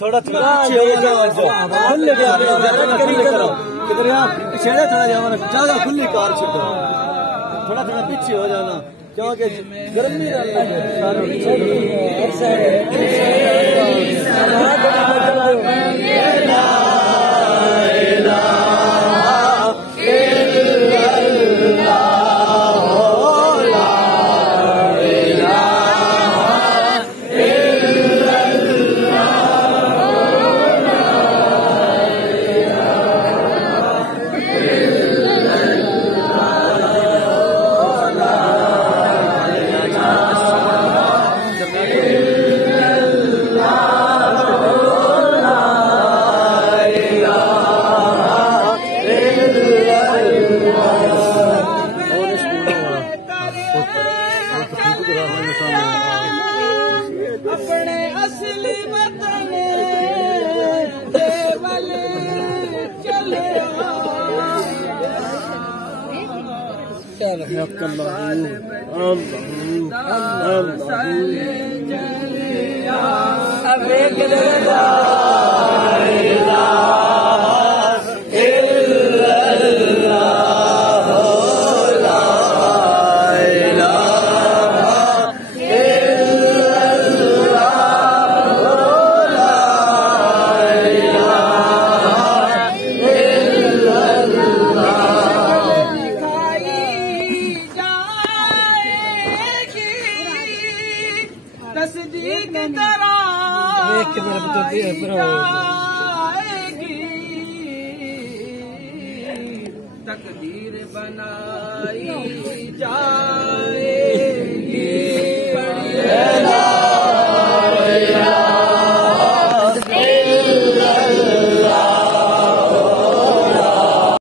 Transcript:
थोड़ा थोड़ा पीछे हो जाओ खुले ज़ियारत करी करो किधर यार छेड़े थोड़ा जाओ ज्यादा खुली कार छुटो थोड़ा थोड़ा पीछे हो जाना क्योंकि गर्मी तकदीर बनाई जा